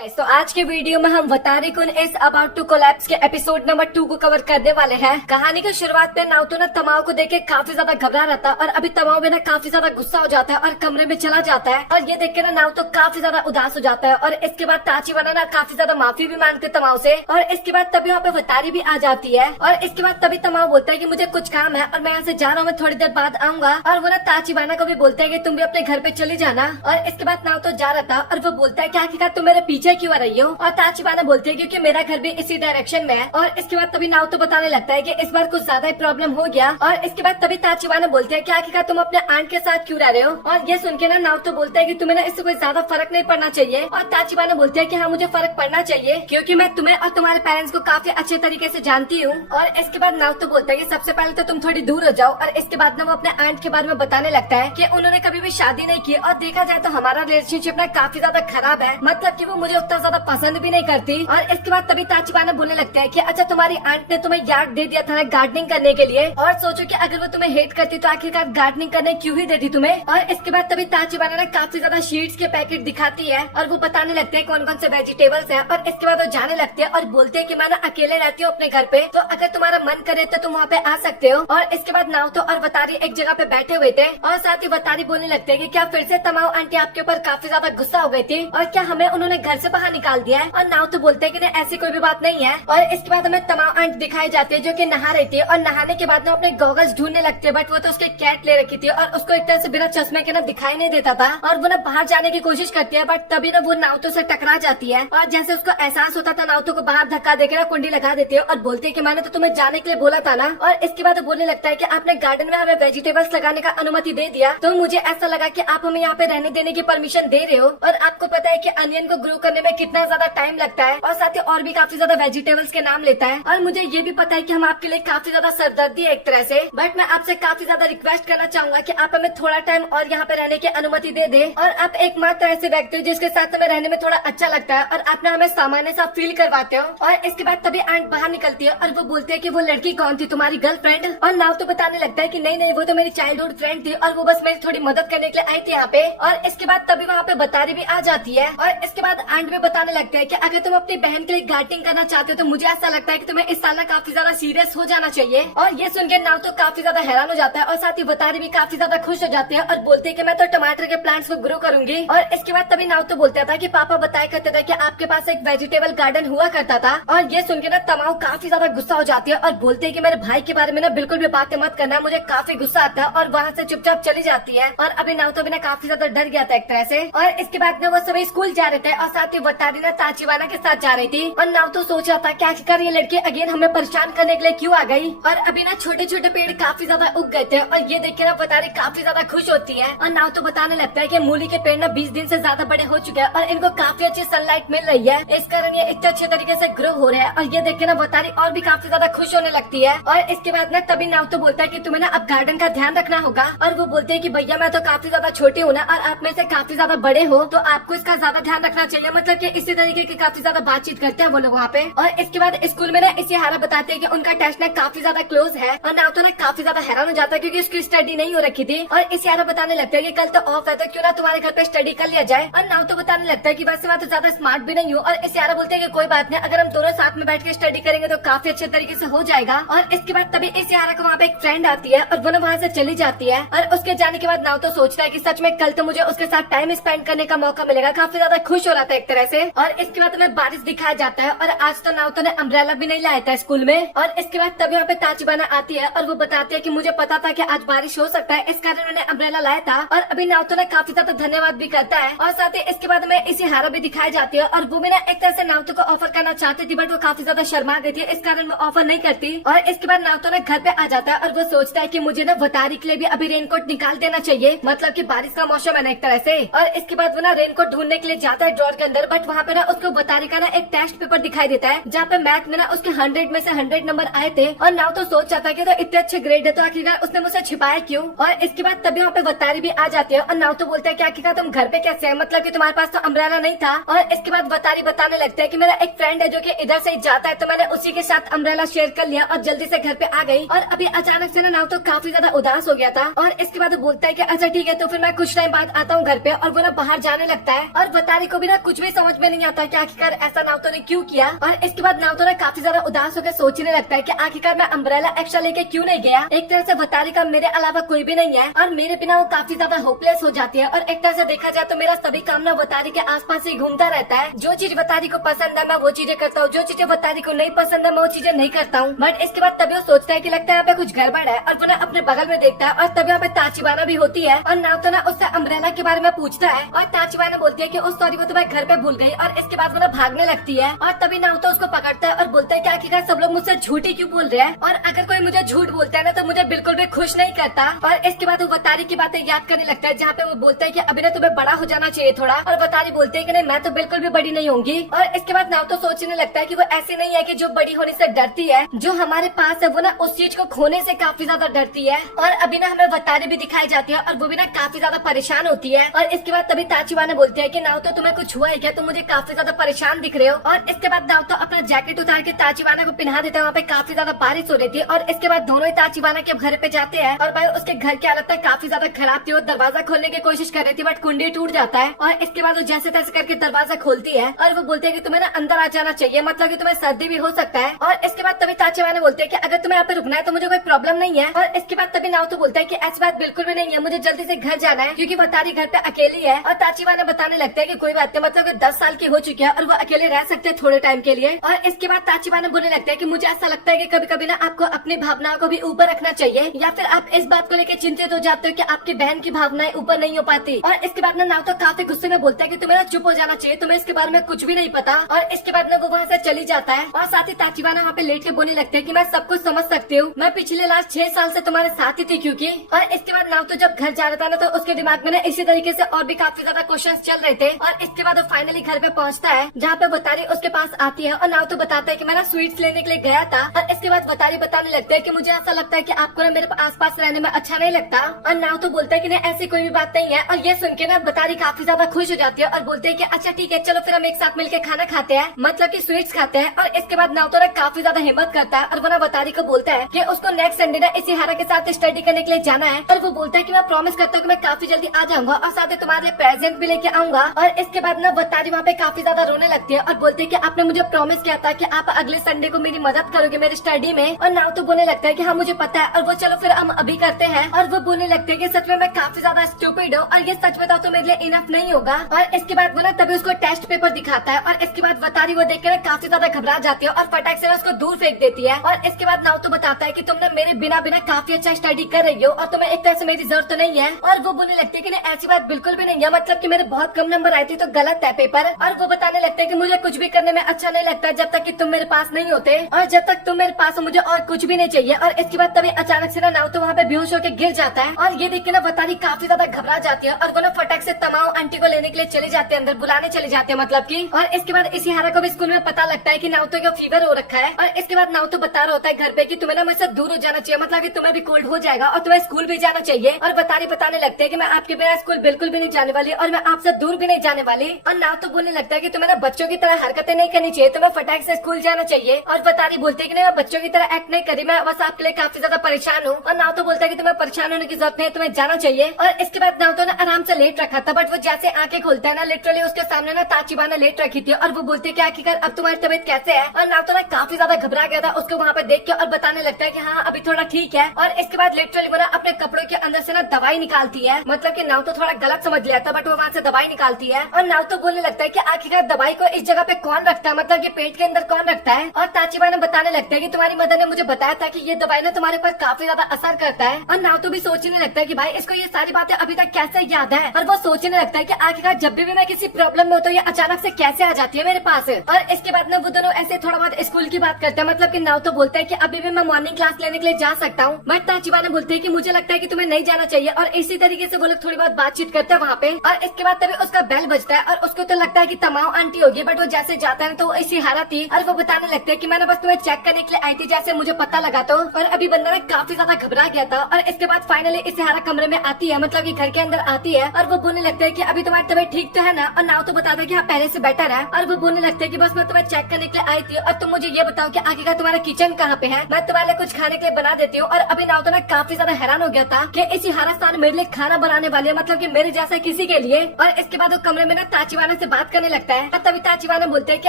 Guys, तो आज के वीडियो में हम वतारी कुन इज अबाउट टू कोलैप्स के एपिसोड नंबर 2 को कवर करने वाले हैं। कहानी की शुरुआत में नाउतो ना तमाओ को देख के काफी ज्यादा घबरा रहता है और अभी तमाओ भी ना काफी ज्यादा गुस्सा हो जाता है और कमरे में चला जाता है और ये देख के ना नाउतो काफी ज्यादा उदास हो जाता है और इसके बाद ताचिबाना ना काफी ज्यादा माफी भी मांगते तमाओ से और इसके बाद तभी वहाँ पे वतारी भी आ जाती है और इसके बाद तभी तमाओ बोलता है कि मुझे कुछ काम है और मैं यहाँ से जा रहा हूँ, मैं थोड़ी देर बाद आऊंगा। और वो ना ताचिबाना को भी बोलता है कि तुम भी अपने घर पे चली जाना। और इसके बाद नाउतो जा रहा था और वो बोलता है कि आखिरकार तुम मेरे पीछे क्यों आ रही हो। और ताचिबाना बोलती है क्योंकि मेरा घर भी इसी डायरेक्शन में है। और इसके बाद तभी नाउतो बताने लगता है कि इस बार कुछ ज्यादा ही प्रॉब्लम हो गया। और इसके बाद तभी ताचिबाना बोलते हैं कि आखिरकार तुम अपने आंट के साथ क्यों रह रहे हो। और ये सुन के ना नाउतो बोलता है कि तुम्हें ना इससे कोई ज्यादा फर्क नहीं पड़ना चाहिए। और ताचिबाना बोलते हैं कि हाँ मुझे फर्क पड़ना चाहिए क्योंकि मैं तुम्हें और तुम्हारे पेरेंट्स को काफी अच्छे तरीके से जानती हूँ। और इसके बाद नाउतो बोलता है कि सबसे पहले तो तुम थोड़ी दूर हो जाओ। और इसके बाद ना वो अपने आंट के बारे में बताने लगता है कि उन्होंने कभी भी शादी नहीं की और देखा जाए तो हमारा रिलेशनशिप ना काफी ज्यादा खराब है, मतलब कि वो मुझे उतना ज्यादा पसंद भी नहीं करती। और इसके बाद तभी ताचिबाना बोलने लगता है कि अच्छा तुम्हारी आंट ने तुम्हें यार्ड दे दिया था गार्डनिंग करने के लिए और सोचो कि अगर वो तुम्हें हेट करती तो आखिरकार गार्डनिंग करने क्यों ही देती तुम्हें। और इसके बाद तभी ताचिबाना ने काफी ज्यादा शीट्स के पैकेट दिखाती है और वो बताने लगते हैं कौन कौन से वेजिटेबल्स है। और इसके बाद वो जाने लगते हैं और बोलते हैं कि मैं ना अकेले रहती हूँ अपने घर पे, तो अगर तुम्हारा मन करे तो तुम वहाँ पे आ सकते हो। और इसके बाद नाउतो और वतारी एक जगह पे बैठे हुए थे और साथ ही वतारी बोलने लगते हैं कि क्या फिर से तमाओ आंटी आपके ऊपर काफी ज्यादा गुस्सा हो गई थी और क्या हमें उन्होंने घर से बाहर निकाल दिया है। और नाउतो बोलते हैं कि नहीं ऐसी कोई भी बात नहीं है। और इसके बाद हमें तमाओ आंट दिखाई जाती है जो कि नहा रही थी और नहाने के बाद ना अपने गॉगल्स ढूंढने लगते हैं, बट वो तो उसके कैट ले रखी थी और उसको एक तरह से बिना चश्मे के ना दिखाई नहीं देता था। और वो ना बाहर जाने की कोशिश करती है बट तभी ना वो नाउतो से टकरा जाती है और जैसे उसको एहसास होता था नाउतो को बाहर धक्का देकर ना कुंडी लगा देती है और बोलती है कि मैंने तो तुम्हें जाने के लिए बोला था ना। और इसके बाद वो बोलने लगता है कि आपने गार्डन में हमें वेजिटेबल्स लगाने का अनुमति दे दिया तो मुझे ऐसा लगा कि आप हमें यहाँ पे रहने देने की परमिशन दे रहे हो। और आपको पता है कि अनियन को ग्रो करने में कितना ज्यादा टाइम लगता है और साथ ही और भी काफी ज्यादा वेजिटेबल्स के नाम लेता है। और मुझे ये भी पता है कि हम आपके लिए काफी ज्यादा सरदर्दी है एक तरह से, बट मैं आपसे काफी ज्यादा रिक्वेस्ट करना चाहूंगा कि आप हमें थोड़ा टाइम और यहाँ पे रहने की अनुमति दे दें। और आप एकमात्र ऐसे व्यक्ति हो जिसके साथ हमें रहने में थोड़ा अच्छा लगता है और आप ना हमें सामान्य सा फील करवाते हो। और इसके बाद तभी आंट बाहर निकलती है और वो बोलती है कि वो लड़की कौन थी, तुम्हारी गर्लफ्रेंड। और नाव तो बताने लगता है कि नहीं नहीं वो तो मेरी चाइल्डहुड फ्रेंड थी और वो बस मेरी थोड़ी मदद करने के लिए आई थी यहाँ पे। और इसके बाद तभी वहाँ पे बतारी भी आ जाती है और इसके बाद आंट भी बताने लगता है कि अगर तुम अपनी बहन के लिए गार्डनिंग करना चाहते हो तो मुझे ऐसा लगता है कि तुम्हें इस साल ना काफी ज्यादा सीरियस हो जाना चाहिए। और ये सुन के नाव तो काफी ज्यादा हैरान हो जाता है और साथ ही बतारी भी काफी ज्यादा खुश हो जाती है और बोलते है कि मैं तो टमाटर के प्लांट्स को ग्रो करूंगी। और इसके बाद तभी नाव तो बोलता था कि पापा बताया करते थे कि आपके पास एक वेजिटेबल गार्डन हुआ करता था। और ये सुन के ना तमाओ काफी ज्यादा गुस्सा हो जाती है और बोलते है कि मेरे भाई के बारे में ना बिल्कुल भी बातें मत करना, मुझे काफी गुस्सा आता है। और वहाँ से चुपचाप चली जाती है और अभी नाव तो बिना काफी ज्यादा डर गया था एक तरह से। और इसके बाद में वो सभी स्कूल जा रहे थे और साथ ही वतारी ना ताचिबाना के साथ जा रही थी और नाव तो सोच रहा था कि आखिरकार ये लड़की अगेन हमें परेशान करने के लिए क्यों आ गई। और अभी ना छोटे छोटे पेड़ काफी ज्यादा उग गए थे और ये देख के ना वतारी काफी ज्यादा खुश होती है। और नाव तो बताने लगता है कि मूली के पेड़ ना 20 दिन से ज्यादा बड़े हो चुके हैं और इनको काफी अच्छी सनलाइट मिल रही है, इस कारण ये इतने अच्छे तरीके से ग्रो हो रहे हैं। और ये देख के ना वतारी और भी काफी ज्यादा खुश होने लगती है। और इसके बाद ना तभी नाव तो बोलता है कि तुम्हें ना अब गार्डन का ध्यान रखना होगा। और वो बोलते हैं कि भैया मैं तो काफी ज्यादा छोटी हूँ ना और आप में से काफी ज्यादा बड़े हो तो आपको इसका ज्यादा ध्यान रखना चाहिए, मतलब कि इसी तरीके की काफी ज्यादा बातचीत करते हैं वो लोग वहाँ पे। और इसके बाद स्कूल में ना इसी हारा बताते हैं कि उनका टेस्ट ना काफी ज्यादा क्लोज है और नाव तो ना काफी ज्यादा हैरान हो जाता है क्योंकि उसकी स्टडी नहीं हो रखी थी। और इसी हारा बताने लगता है कि कल तो ऑफ है तो क्यों ना तुम्हारे घर पे स्टडी कर लिया जाए। और नाव तो बताने लगता है कि वैसे मैं तो ज्यादा स्मार्ट भी नहीं हूँ। और इसी हारा बोलते हैं कि कोई बात नहीं, अगर हम दोनों साथ में बैठ के स्टडी करेंगे तो काफी अच्छे तरीके से हो जाएगा। और इसके बाद तभी इसी हारा को वहाँ पे एक फ्रेंड आती है और वो ना वहाँ से चली जाती है। और उसके जाने के बाद नाव तो सोचता है कि सच में कल तो मुझे उसके साथ टाइम स्पेंड करने का मौका मिलेगा, काफी ज्यादा खुश हो रहा था एक तरह से। और इसके बाद हमें बारिश दिखाया जाता है और आज तो नाव तो ने अम्ब्रेला भी नहीं लाया था स्कूल में। और इसके बाद तभी वहाँ पे ताचिबाना आती है और वो बताती है कि मुझे पता था कि आज बारिश हो सकता है, इस कारण मैंने अम्ब्रेला लाया था। और अभी नाव तो ने काफी ज्यादा धन्यवाद भी करता है। और साथ ही इसके बाद में इसी हारा भी दिखाई जाती है और वो भी ना एक तरह से नावतो को ऑफर करना चाहती थी बट वो काफी ज्यादा शर्मा गई थी, इस कारण वो ऑफर नहीं करती। और इसके बाद नावतो ने घर पे आ जाता है और वो सोचता है कि मुझे ना वतारी के लिए भी अभी रेनकोट निकाल देना चाहिए, मतलब कि बारिश का मौसम है ना एक तरह से। और इसके बाद वो ना रेनकोट ढूंढने के लिए जाता है ड्रॉर के अंदर, बट वहाँ पे ना उसको वतारी का ना एक टेस्ट पेपर दिखाई देता है जहाँ पे मैथ में ना उसके 100 में से 100 नंबर आए थे। और नाव तो सोच जाता है कि तो इतने अच्छे ग्रेड है तो आखिरकार उसने मुझसे छिपाया क्यों। और इसके बाद तभी वहाँ पे वतारी भी आ जाती है और नाव तो बोलता है कि आखिरकार तुम घर पे कैसे है, मतलब कि तुम्हारे पास तो अम्ब्रेला नहीं था। और इसके बाद वतारी बताने लगता है कि मेरा एक फ्रेंड है जो कि इधर से ही जाता है तो मैंने उसी के साथ अम्ब्रेला शेयर कर लिया और जल्दी से घर पे आ गई। और अभी अचानक से ना नाव तो काफी ज्यादा उदास हो गया था। और इसके बाद बोलता है कि अच्छा ठीक है तो फिर मैं कुछ टाइम बाद आता हूँ घर पे। और वो ना बाहर जाने लगता है और वतारी को भी ना कुछ भी भी समझ में नहीं आता कि आखिरकार ऐसा नाउतो ने क्यों किया। और इसके बाद नाउतो ना काफी ज्यादा उदास होकर सोचने लगता है कि आखिरकार मैं अम्ब्रेला एक्स्ट्रा लेके क्यों नहीं गया। एक तरह से वतारी का मेरे अलावा कोई भी नहीं है और मेरे बिना वो काफी ज्यादा होपलेस हो जाती है। और एक तरह से देखा जाए तो मेरा सभी काम ना वतारी के आसपास ही घूमता रहता है। जो चीज वतारी को पसंद है मैं वो चीजें करता हूँ, जो चीजें वतारी को नहीं पसंद है मैं वो चीजें नहीं करता हूँ। बट इसके बाद तभी वो सोचता है कि लगता है यहाँ पे कुछ गड़बड़ है और वो ना अपने बगल में देखता है और तभी यहाँ पे ताचिबाना भी होती है और नाउतो ना उससे अम्ब्रेला के बारे में पूछता है और ताचिबाना बोलती है कि उस सॉरी वो तो मैं घर पे भूल गई। और इसके बाद वो ना भागने लगती है और तभी नाउतो उसको पकड़ता है और बोलता है कि आखिरकार सब लोग मुझसे झूठी क्यों बोल रहे हैं और अगर कोई मुझे झूठ बोलता है ना तो मुझे बिल्कुल भी खुश नहीं करता। और इसके बाद वो वतारी की बातें याद करने लगता है जहाँ पे वो बोलता है कि अभी ना तुम्हें बड़ा हो जाना चाहिए थोड़ा। और वतारी बोलते है कि नहीं मैं तो बिल्कुल भी बड़ी नहीं होंगी। और इसके बाद नाउतो सोचने लगता है कि वो ऐसी नहीं है कि जो बड़ी होने से डरती है, जो हमारे पास है वो ना उस चीज को खोने से काफी ज्यादा डरती है। और अभी ना हमें वतारी भी दिखाई जाती है और वो भी ना काफी ज्यादा परेशान होती है। और इसके बाद तभी ताचिबाना बोलती है कि नाउतो तुम्हें कुछ हुआ है क्या, तुम मुझे काफी ज्यादा परेशान दिख रहे हो। और इसके बाद नाउतो अपना जैकेट उतार के ताचिबाना को पहना देता है। वहाँ पे काफी ज्यादा बारिश हो रही थी और इसके बाद दोनों ही ताचिबाना के घर पे जाते हैं और भाई उसके घर की हालत काफी ज्यादा खराब थी। वो दरवाजा खोलने की कोशिश कर रही थी बट कुंडी टूट जाता है और इसके बाद वो जैसे तैसे करके दरवाजा खोलती है और वो बोलते है कि तुम्हें ना अंदर आ जाना चाहिए, मतलब कि तुम्हें सर्दी भी हो सकता है। और इसके बाद तभी ताचिबाना बोलते हैं कि अगर तुम्हें यहाँ पे रुकना है तो मुझे कोई प्रॉब्लम नहीं है। और इसके बाद तभी नाउतो बोलता है कि ऐसी बात बिल्कुल भी नहीं है, मुझे जल्दी से घर जाना है क्योंकि वतारी घर पे अकेली है। और ताचिबाना बताने लगता है कि कोई बात नहीं, मतलब कि 10 साल की हो चुकी है और वो अकेले रह सकते हैं थोड़े टाइम के लिए। और इसके बाद ताचिबाना बोलने लगता है कि मुझे ऐसा लगता है कि कभी कभी ना आपको अपनी भावनाओं को भी ऊपर रखना चाहिए या फिर आप इस बात को लेकर चिंतित हो जाते हो कि आपकी बहन की भावनाएं ऊपर नहीं हो पाती। और इसके बाद ना नाउतो काफी गुस्से में बोलता है कि तुम्हें ना चुप हो जाना चाहिए, तुम्हें इसके बारे में कुछ भी नहीं पता। और इसके बाद ना वो वहाँ से चली जाता है और साथ ही ताचिबाना वहाँ पे लेट के बोलने लगते हैं कि मैं सब कुछ समझ सकती हूँ, मैं पिछले लास्ट 6 साल से तुम्हारे साथ ही थी क्योंकि। और इसके बाद नाउतो जब घर जा रहा था ना तो उसके दिमाग में ना इसी तरीके से और भी काफी ज्यादा क्वेश्चंस चल रहे थे। और इसके बाद वो फाइनली घर पे पहुँचता है जहाँ पे वतारी उसके पास आती है और नाउतो बताता है कि मैं ना स्वीट्स लेने के लिए गया था। और इसके बाद वतारी बताने लगते है कि मुझे ऐसा लगता है कि आपको ना मेरे आसपास रहने में अच्छा नहीं लगता। और नाउतो बोलता है कि नहीं ऐसी कोई भी बात नहीं है। और ये सुन के ना वतारी काफी ज्यादा खुश हो जाती है और बोलते है कि अच्छा ठीक है चलो फिर हम एक साथ मिलकर खाना खाते हैं, मतलब कि स्वीट्स खाते हैं। और इसके बाद नाउतो ना काफी ज्यादा हिम्मत करता है और वो ना वतारी को बोलता है कि उसको नेक्स्ट संडे ना इशिहारा के साथ स्टडी करने के लिए जाना है। और वो बोलता है कि मैं प्रॉमिस करता हूँ कि मैं काफी जल्दी आ जाऊंगा और साथ ही तुम्हारे लिए प्रेजेंट भी लेके आऊंगा। और इसके बाद ना वतारी वहाँ पे काफी ज्यादा रोने लगती है और बोलती है कि आपने मुझे प्रॉमिस किया था कि आप अगले संडे को मेरी मदद करोगे मेरी स्टडी में। और नाउतो बोलने लगता है कि हाँ मुझे पता है और वो चलो फिर हम अभी करते हैं। और वो बोलने लगते हैं कि सच में मैं काफी ज्यादा स्टूपिड हूँ और ये सच बताओ तो मेरे लिए इनफ नहीं होगा। और इसके बाद वो ना तभी उसको टेस्ट पेपर दिखाता है और इसके बाद वतारी वो देख कर काफी ज्यादा घबरा जाती है और फटाक से उसको दूर फेंक देती है। और इसके बाद नाउतो बताता है कि तुमने मेरे बिना बिना काफी अच्छा स्टडी कर रही हो और तुम्हें एक तरह से मेरी जरूरत तो नहीं है। और वो बोलने लगती है कि नहीं ऐसी बात बिल्कुल भी नहीं है, मतलब कि मेरे बहुत कम नंबर आए थे तो गलत है पेपर। और वो बताने लगते हैं कि मुझे कुछ भी करने में अच्छा नहीं लगता जब तक कि तुम मेरे पास नहीं होते और जब तक तुम मेरे पास हो मुझे और कुछ भी नहीं चाहिए। और इसके बाद तभी अचानक से ना नाउतो वहाँ पे बेहोश होकर गिर जाता है और ये देख के ना वतारी काफी ज्यादा घबरा जाती है और वो ना फटाक से तमाओ आंटी को लेने के लिए चले जाते हैं, अंदर बुलाने चले जाते हैं मतलब की। और इसके बाद इशिहारा को भी स्कूल में पता लगता है कि नाउतो को फीवर हो रखा है। और इसके बाद नाउतो बता रहा होता है घर पे कि तुम्हें ना मुझसे दूर हो जाना चाहिए, मतलब कि तुम्हें भी कोल्ड हो जाएगा और तुम्हें स्कूल भी जाना चाहिए। और वतारी बताने लगते हैं कि मैं आपके बिना स्कूल बिल्कुल भी नहीं जाने वाली और मैं आपसे दूर भी नहीं जाने वाली। और नाउतो बोलने लगता है कि तुम्हें ना बच्चों की तरह हरकतें नहीं करनी चाहिए, तुम्हें फटाक से स्कूल जाना चाहिए। और वतारी बोलते है कि नहीं मैं बच्चों की तरह एक्ट नहीं करी, मैं बस आपके लिए काफी ज्यादा परेशान हूँ। और नाउतो बोलता है कि तुम्हें परेशान होने की जरूरत नहीं, तुम्हें जाना चाहिए। और इसके बाद नाउतो ने आराम से लेट रखा था बट वो जैसे आंखें खोलता है ना लिटरली उसके सामने ना ताचिबाना लेट रखी थी और वो बोलते है कि आखिरकार अब तुम्हारी तबीयत कैसे है। और नाउतो ना काफी ज्यादा घबरा गया था उसको वहाँ पे देख के और बताने लगता है कि हाँ अभी थोड़ा ठीक है। और इसके बाद लिटरली वो ना अपने कपड़ों के अंदर से ना दवाई निकालती है, मतलब कि नाउतो थोड़ा गलत समझ लिया था बट वो वहाँ से दवाई निकालती है। और नाउतो बोलने लगता है कि आखिरकार दवाई को इस जगह पे कौन रखता है, मतलब कि पेट के अंदर कौन रखता है। और ताचिबाना बताने लगता है कि तुम्हारी मदर ने मुझे बताया था कि ये दवाई ना तुम्हारे पर काफी ज्यादा असर करता है। और नाउतो भी सोचने लगता है कि भाई इसको ये सारी बातें अभी तक कैसे याद है। और वो सोचने लगता है कि आखिरकार जब भी मैं किसी प्रॉब्लम में हो तो ये अचानक से कैसे आ जाती है मेरे पास। और इसके बाद ना वो दोनों ऐसे थोड़ा बहुत स्कूल की बात करते हैं, मतलब कि नाउतो बोलता है कि अभी भी मैं मॉर्निंग क्लास लेने के लिए जा सकता हूँ बट ताचिबाना बोलते है कि मुझे लगता है कि तुम्हें नहीं जाना चाहिए। और इसी तरीके से वो लोग थोड़ी बहुत बातचीत करते हैं वहाँ पे। और इसके बाद तभी उसका बेल बजता है और उसको तो लगता है कि तमाम आंटी होगी बट वो जैसे जाता है तो वो इशिहारा थी और वो बताने लगते है कि मैंने बस तुम्हें चेक करने के लिए आई थी जैसे मुझे पता लगा तो। और अभी बंदा ना काफी ज्यादा घबरा गया था। और इसके बाद फाइनली इशिहारा कमरे में आती है, मतलब कि घर के अंदर आती है और वो बोलने लगता है कि अभी तुम्हारी तबीयत ठीक तो है ना। और नाउतो बताता है कि हाँ पहले से बेटर है। और वो बोलने लगते है कि बस मैं तुम्हें चेक करने के लिए आई थी और तुम मुझे ये बताओ कि आखिरकार तुम्हारा किचन कहाँ पे है, मैं तुम्हारे लिए कुछ खाने के लिए बना देती हूँ। और अभी नाउतो ना काफी ज्यादा हैरान हो गया था कि इशिहारा मेरे लिए खाना बनाने वाली है, मतलब कि मेरे जैसा किसी के लिए। और इसके बाद वो कमरे में ना ताचिबाना ताचिवाना से बात करने लगता है और तभी ताचिवाना बोलते हैं कि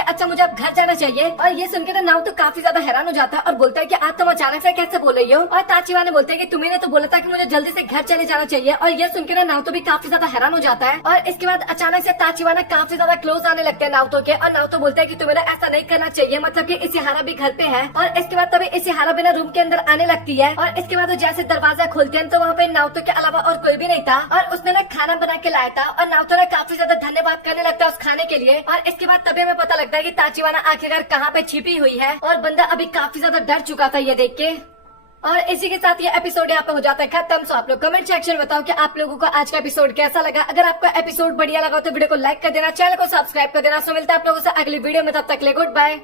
अच्छा मुझे अब घर जाना चाहिए। और ये सुनकर नाव तो काफी ज्यादा हैरान हो जाता है और बोलता है कि आज तुम अचानक से कैसे बोल रही हो। और ताचिवाना बोलते हैं कि तुम्हें तो बोला था कि मुझे जल्दी से घर चले जाना चाहिए। और ये सुनकर नाव तो भी काफी ज्यादा हैरान हो जाता है। और इसके बाद अचानक से ताचिवाना काफी ज्यादा क्लोज आने लगते हैं नाउतो के। और नाउतो बोलता है कि तुम्हें ऐसा नहीं करना चाहिए, मतलब कि इशिहारा भी घर पे है। और इसके बाद तभी इशिहारा बिना रूम के अंदर आने लगती है। और इसके बाद वो जैसे दरवाजा खोलते हैं तो वहाँ पे नाउतो के अलावा और कोई भी नहीं था और उसने ना खाना बना के लाया था। और नाउतो ने काफी ज्यादा धन्यवाद करने लगता है उस खाने के लिए। और इसके बाद तभी हमें पता लगता है कि ताचिवाना आखिरकार कहाँ पे छिपी हुई है। और बंदा अभी काफी ज्यादा डर चुका था ये देख के। और इसी के साथ ये एपिसोड यहाँ पे हो जाता है खत्म। सो आप लोग कमेंट सेक्शन में बताओ कि आप लोगों को आज का एपिसोड कैसा लगा। अगर आपको एपिसोड बढ़िया लगा तो वीडियो को लाइक कर देना, चैनल को सब्सक्राइब कर देना। सो मिलता है आप लोगों से अगली वीडियो में, तब तक के लिए गुड बाय।